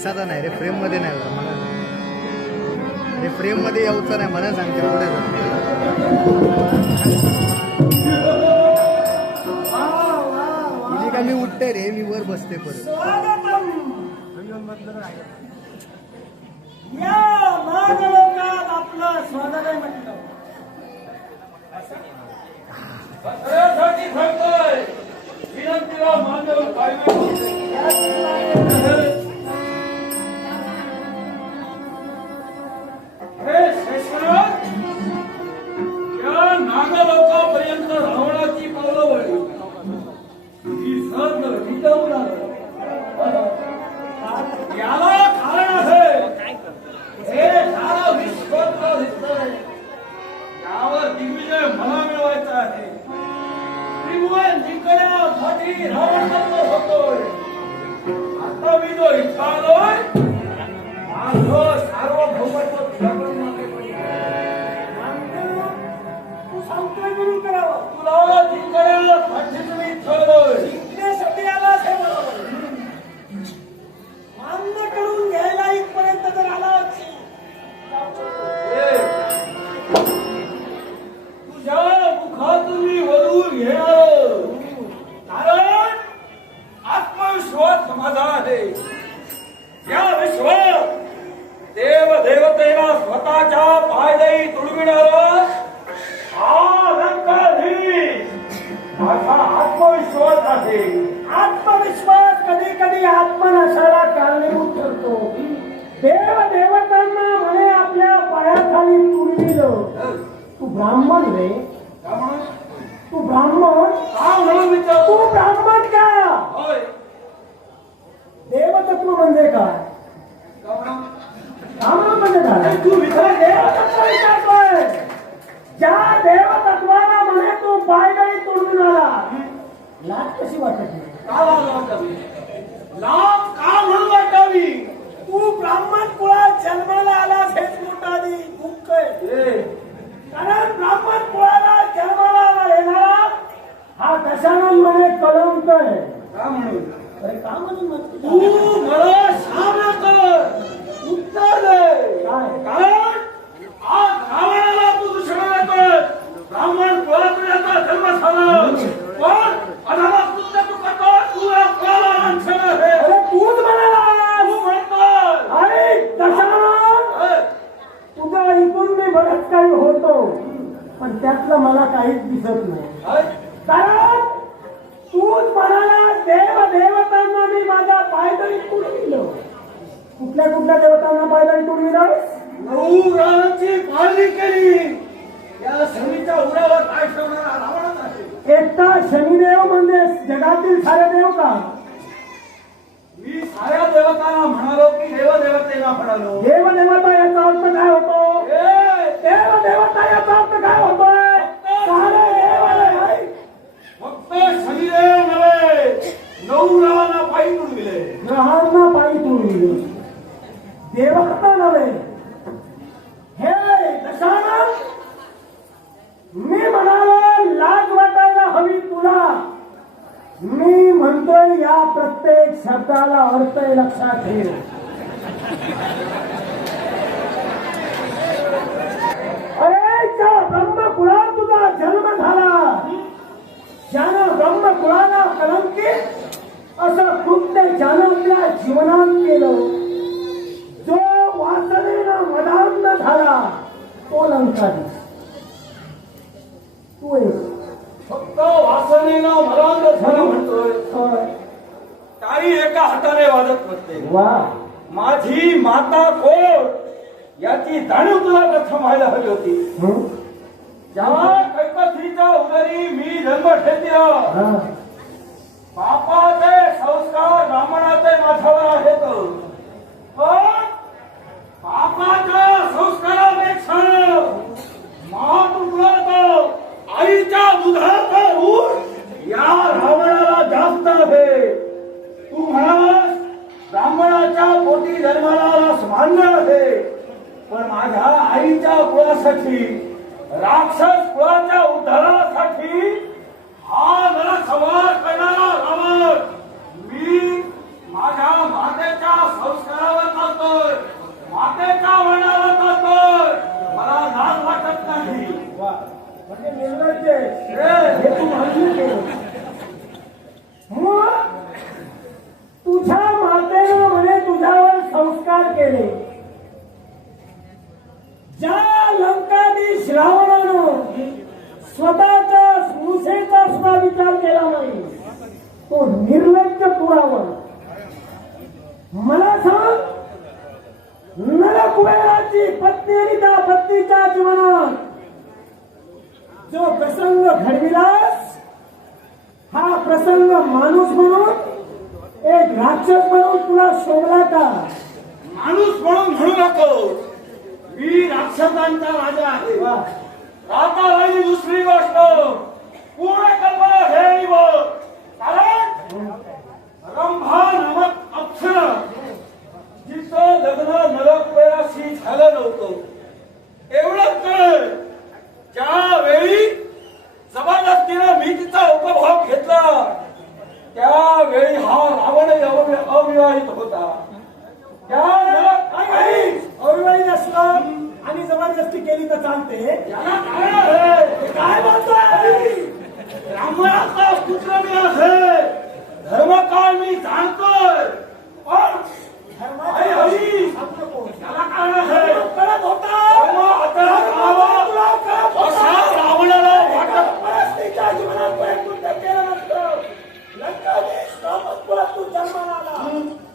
दिसाचा नाही रे फ्रेममध्ये नाही होता मला रे फ्रेममध्ये यायचं नाही मला सांगते पुढे जा. तुझी का मी उठते रे मी वर बसते परत. स्वागतम या नागलोकात आपलं स्वागत आहे म्हटलं. विनंतीला म्हणून तू ब्राह्मण का होय. देवतत्व म्हणजे काय? ब्राह्मण म्हणजे काय? तू विचार. देवतत्व विचारतोय. ज्या देवतत्वाला म्हणे तू पायगळी तोडून आला लाज कशी वाटत? का वाटावी? लाज का म्हणून वाटावी? तू ब्राह्मण कुळात जन्माला आलास हेच मोठं दुःख आहे कारण ब्राह्मण कुळाला जन्माला आला येणारा हा दशानन म्हणे कलंक आहे का म्हणून अरे का म्हणून? तू मला सामना कर उत्तर दे. काय? कारण आज रावणाला तू दुसरा कर. ब्राह्मण कुळातून याचा जन्म झाला पण अधमा कृत्य तू करतो तू या कुळाला लांछन आहे. अरे तूच तू म्हणाला म्हणतो अरे. दशानन तुझा इथून मी बरंच काही होतो पण त्यातलं मला काहीच दिसत नाही. कारण तूच म्हणाला देव देवतांना मी माझ्या पायदळी तुडविलं. कुठल्या कुठल्या देवतांना पायदळी तुडविलं? नऊ रानाची पाळणी केली. या समीच्या उरावर काय ठेवणारा रावणच आहे. एकटा शनिदेव म्हणजे जगातील सारे देव का? मी साऱ्या देवतांना म्हणालो की देव देवतेला म्हणालो देव देवता याचा अर्थ काय होतो? ए, देव देवता याचा अर्थ काय होतोय सारे देव आहे. फक्त शनिदेव नव्हे नऊ रावांना पायी तुडविले ग्रहांना पायी तुडविलं देवता नव्हे हे दशानन मी म्हणालो लाज वाटायला हवी तुला मी म्हणतोय या प्रत्येक शब्दाला अर्थ आहे, लक्षात ठेव अरे ज्या ब्रह्मकुळात तुझा जन्म झाला ज्यानं ब्रह्मकुळाला कलंकित असं कृत्य ज्यानं आपल्या जीवनात केलं जो वासनेनं मदान झाला तो लंकाधीश तू एक फक्त वासनेनं मलांग झालं म्हणतोय होय. काही एका हाताने वाजत नसते वा माझी माता कोण याची जाणीव तुला प्रथम व्हायला हवी होती? जेव्हा कैकसीच्या उदरी मी जन्म ठेवला. पापाचे संस्कार ब्राह्मणाचे माझ्यावर आहेत पण पापाच्या संस्कारापेक्षा महापुरुषाचं आईच्या दुधाचं ऊर या रावणाला जास्त आहे तू म्हणालास ब्राह्मणाच्या पोटी जन्माला मान्य आहे पण माझ्या आईच्या कुळासाठी राक्षस कुळाच्या उद्धारासाठी हा मला संवाद करणारा रावण मी माझ्या मातेच्या संस्कारावर चालतोय मातेच्या वर्णावर चालतोय मला लाज वाटत नाही. म्हणजे. हे तू. मग तुझ्या मातेनं म्हणे तुझ्यावर संस्कार केले ज्या लंकाधीश रावणानं स्वतःच्या स्मृसेचा सुद्धा विचार केला नाही तो निर्लज्ज पुरावर मला सांग नरकुबेराची पत्नी आणि त्या पत्नीच्या जीवनात जो प्रसंग घडविलास हा प्रसंग माणूस म्हणून राक्षस म्हणून तुला शोभला का माणूस म्हणून म्हणू नको. मी राक्षसांचा राजा आहे. वा. आता राहिली दुसरी गोष्ट. पूर्ण कल्पना बघ. कारण रंभा नामक अप्सरा जिचं लग्न नरकुबेराशी झालं नव्हतं. एवढंच कळ ज्यावेळी जबरदस्तीनं मी तिचा उपभोग घेतला त्यावेळी अविवाहित होता. अविवाहित असला आणि जबरदस्ती केली तर चालते. काय बोलतोय? ब्राह्मणाचा पुत्र मी आहे. धर्मकाळ मी जाणतोय. पण आई हरी याला कारण आहे कळत होता तेव्हा आता राहावा असा रावणाला वाटत परस्त्रीच्या जीवनात तो एक कृत्य केलं नसतं. लंकाधीश नामक कुळात तू जन्माला आला.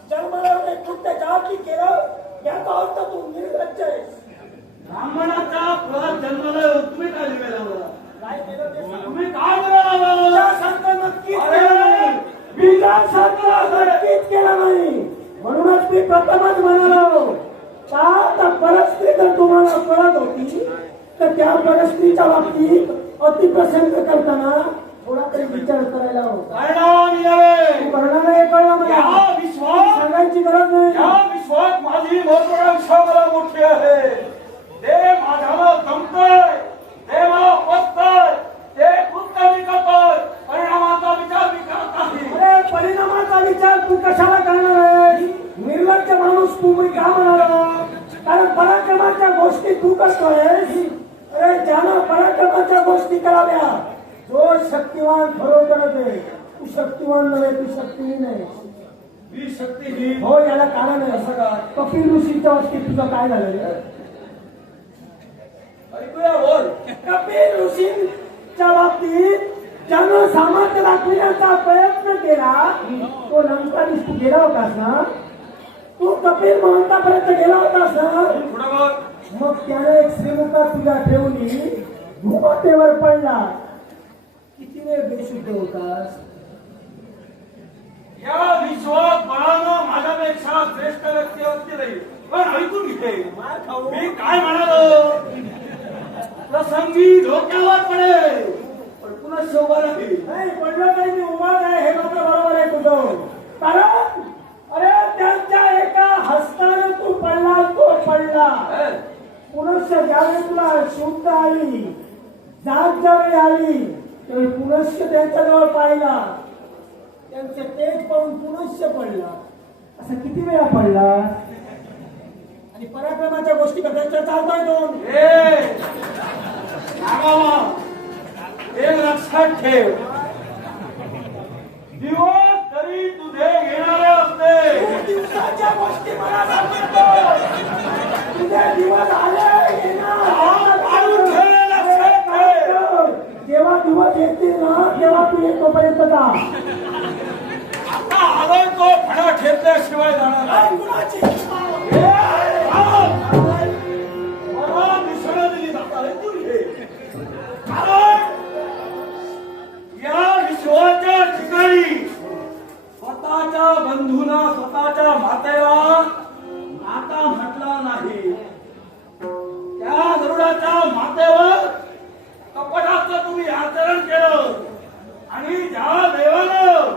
जन्माला येऊन एक कृत्य जाती केलं, याचा अर्थ तू निर्लज्ज आहेस. ब्राह्मणाचा कुळात जन्माला येऊन तुम्ही काय दिलेला मला काय केलं ते सांग. तुम्ही काय दिलेला मला विलासार्थ नक्कीच अरे! केलं नाही. विलासार्थ नक्कीच केलं नाही. म्हणूनच मी प्रथमच म्हणालो का आता परस्त्री जर तुम्हाला कळत होती तर त्या परस्त्रीच्या बाबतीत अतिप्रसंग करताना थोडा तरी विचार करायला नव्हे करणार नाही कळलं मला या विश्वास सांगायची गरज या नाही विश्वात माझी मोठमोठ्या मला मोठी आहे ते माझ्याला जमतय ते मला पचतय ते कृत्य मी करतोय परिणामाचा विचार मी करत नाही अरे परिणामाचा विचार तू कशाला करणार आहे निर्लज्ज माणूस तू मी का म्हणाला कारण पराक्रमाच्या गोष्टी तू करतोयस अरे ज्यानं पराक्रमाच्या गोष्टी कराव्या जो शक्तिवान खरोखरच आहे तू शक्तिवान नव्हे तू शक्तिहीन आहे. मी शक्तीहीन. हो याला कारण आहे. असं काय कपिल ऋषीच्या बाबतीत तुझं काय झालं? ऐकूया बोल. कपिल ऋषींच्या बाबतीत ज्यानं सामर्थ्य दाखविण्याचा प्रयत्न केला तो तू गेला होतास ना? तू कपिल महंतापर्यंत गेला होतास. ना मग त्याने एक श्रीमुखा तुझ्या ठेवली. भूमातेवर पडला. किती वेळ बेशुद्ध होतास? या विश्वात बळानं माझ्यापेक्षा श्रेष्ठ व्यक्ती असते नाही. पण ऐकून घे. मार खाऊ. मी काय म्हणालो? प्रसंगी डोक्यावर पडेल पण पुन्हा शोभा नाही नाही पडलं नाही मी उभा आहे हे मात्र बरोबर आहे तुझं कारण अरे त्यांच्या एका हस्ताने तू पडला तो पडला? पुनश्च ज्यावेळी तुला शुद्ध आली जाग ज्यावेळी आली त्यावेळी पुनश्च त्यांच्याजवळ पाहिला. त्यांचे तेज पाहून पुनश्च पडला. असा किती वेळा पडला? आणि पराक्रमाच्या गोष्टी करायच्या चालतोय दोन हे लक्षात ठेव. दिवस तरी तुझे येणारे असते. दिवसाच्या गोष्टी मला सांगतो तुझे दिवस आले मानवत येतील ना तेव्हा तू जा आता आलोय तो फणा जाणार. कुणाची दिली जातात. कारण या विश्वाच्या ठिकाणी स्वतःच्या बंधूला स्वतःच्या मातेला म्हटला नाही. त्या गरुडाच्या मातेवर की ज्या देवानं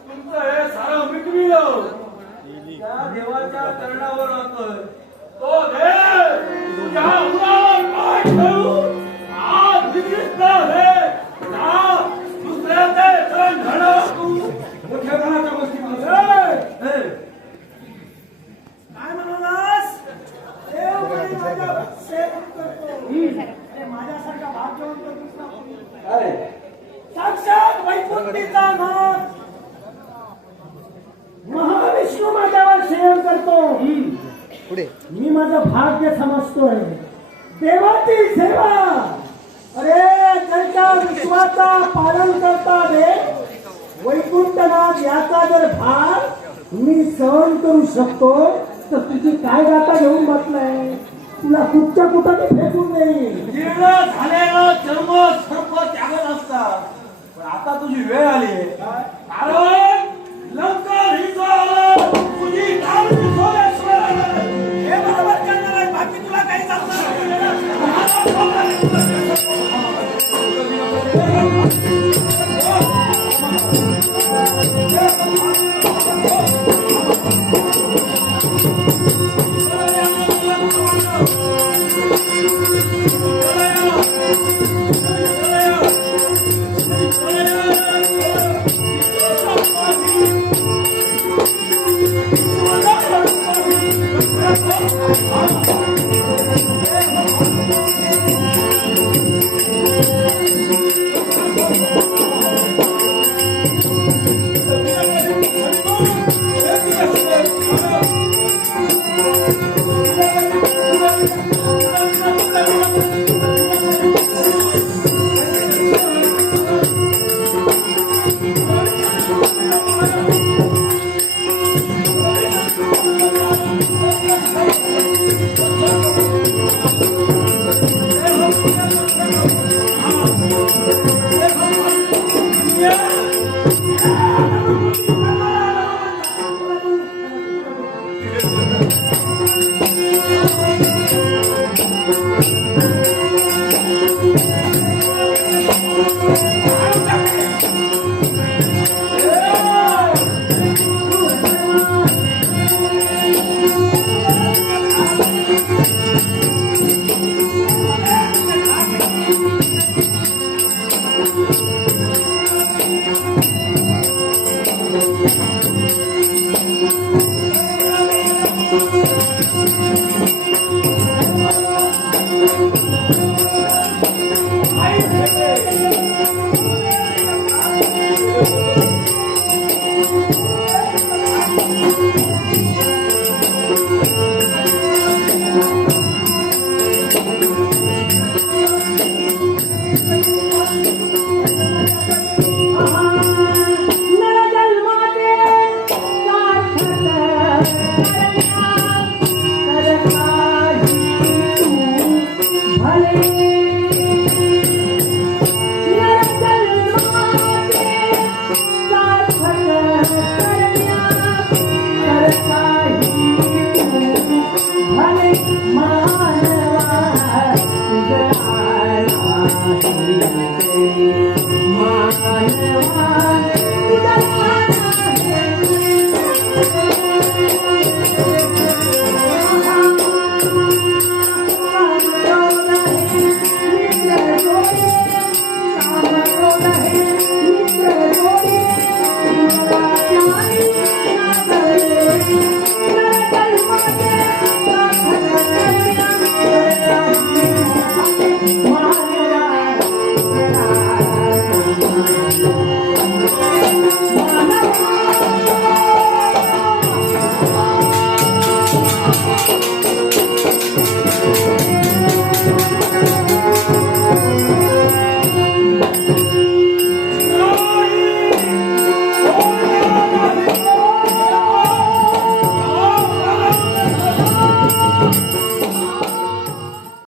तुमचं हे सारं मिटविलं त्या देवाच्या चरणावर आपण तो देव तुझ्या अंगावर पाय ठेवून आज निद्रिस्त आहे दुसऱ्याचे सण घडवतो मोठ्या मोठ्यापणाच्या गोष्टी म्हणतो हे, हे. काय म्हणालास देव म्हणे माझ्या सेवक करतो. अरे माझ्यासारखा भाग्यवंत दुसरा कोणी नाही. काय साक्षात वैकुंठीचा नाथ महाविष्णू माझ्यावर सेवन करतो पुढे. मी माझं भाग्य समजतोय. देवाची सेवा. अरे त्यांच्या विश्वाचा पालन करता रे वैकुंठनाथ याचा जर भार मी सहन करू शकतो तर तुझी काय गाता घेऊन बसलाय? तुला कुठच्या कुठं ते फेकून देईल झालेला जन्म सर्प त्यागत असतात. पण आता तुझी वेळ आली आहे. कारण लंका Vamos, मानवा